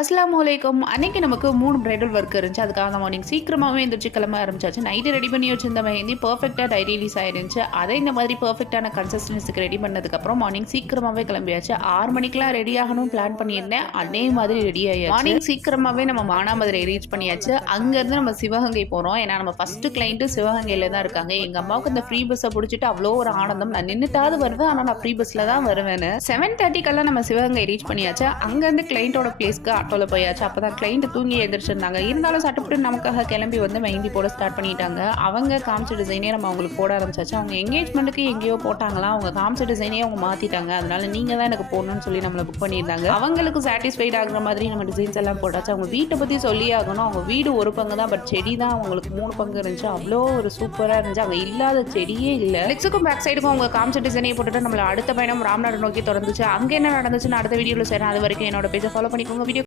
அஸ்ஸலாமு அலைக்கும். அன்னைக்கு நமக்கு 3 பிரைடல் ஒர்க் இருந்துச்சு. அதுக்காக மார்னிங் சீக்கிரமாவே எந்திரிச்சு கிளம்ப ஆரம்பிச்சாச்சு. நைட்டு ரெடி பண்ணி வச்சிருந்த மெஹந்தி பெர்ஃபெக்ட்டா டை ரிலீஸ் ஆயிருந்துச்சு. அதை இந்த மாதிரி பெர்ஃபெக்ட்டான கன்சிஸ்டன்சிக்கு ரெடி பண்ணதுக்கப்புறம் மார்னிங் சீக்கிரமாவே கிளம்பியாச்சு. 6 மணிக்கெல்லாம் ரெடி ஆகணும்னு பிளான் பண்ணியிருந்தேன். அதே மாதிரி ரெடி ஆயாச்சு. மார்னிங் சீக்கிரமாவே நம்ம மானாமதுரை ரீச் பண்ணியாச்சு. அங்கேருந்து நம்ம சிவகங்கை போகிறோம். ஏன்னா நம்ம ஃபர்ஸ்ட் கிளைண்ட்டு சிவகங்கையில் தான் இருக்காங்க. எங்கள் அம்மாவுக்கு இந்த ஃப்ரீ பஸ்ஸை பிடிச்சிட்டு அவ்வளோ ஒரு ஆனந்தம். நான் நின்றுட்டாவது வருவேன், ஆனால் நான் ஃப்ரீ பஸ்ஸில் தான் வருவேன்னு 7:30க்கெல்லாம் நம்ம சிவகங்கை ரீச் பண்ணியாச்சு. அங்கேருந்து கிளைண்ட்டோட பிளேஸ்க்கு ஆட்டோவில் போயாச்சு. அப்போ தான் கிளைண்ட் தூங்கி எழுந்திரிச்சிருந்தாங்க. இருந்தாலும் சட்டுப்பட்டு நமக்காக கிளம்பி வந்து மெஹந்தி போட ஸ்டார்ட் பண்ணிட்டாங்க. அவங்க காமிச்ச டிசைனே நம்ம அவங்களுக்கு போட ஆரம்பிச்சாச்சு. அவங்க எங்கேஜ்மெண்ட்டுக்கு எங்கேயோ போட்டாங்களா, அவங்க காமிச்ச டிசைனே அவங்க மாற்றிட்டாங்க. அதனால நீங்கள் தான் எனக்கு போடணும்னு சொல்லி நம்மளை புக் பண்ணியிருந்தாங்க. அவங்களுக்கு சாட்டிஸ்ஃபைட் ஆகுற மாதிரி நம்ம டிசைன்ஸ் எல்லாம் போட்டாச்சு. அவங்க வீட்டை பற்றி சொல்லி ஆகணும். அவங்க வீடு ஒரு பங்கு தான், பட் செடி தான் அவங்களுக்கு 3 பங்கு இருந்துச்சு. அவ்வளோ ஒரு சூப்பராக இருந்துச்சு. அங்கே இல்லாத செடியே இல்லை. லெக்ஸுக்கும் பேக் சைடுக்கும் அவங்க காமிச்ச டிசைனே போட்டுட்டு நம்மளை அடுத்த பயணம் ராம்நாடு நோக்கி தொடர்ந்துச்சு. அங்கே என்ன நடந்துச்சுன்னு அடுத்த வீடியோவில் செய்கிறேன். அது வரைக்கும் என்னோட பேஜை ஃபாலோ பண்ணிக்கோங்க. வீடியோ